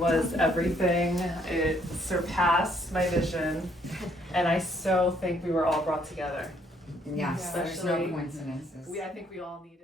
was everything. It surpassed my vision, and I so think we were all brought together. Yes, there's no Especially- coincidences. I think we all need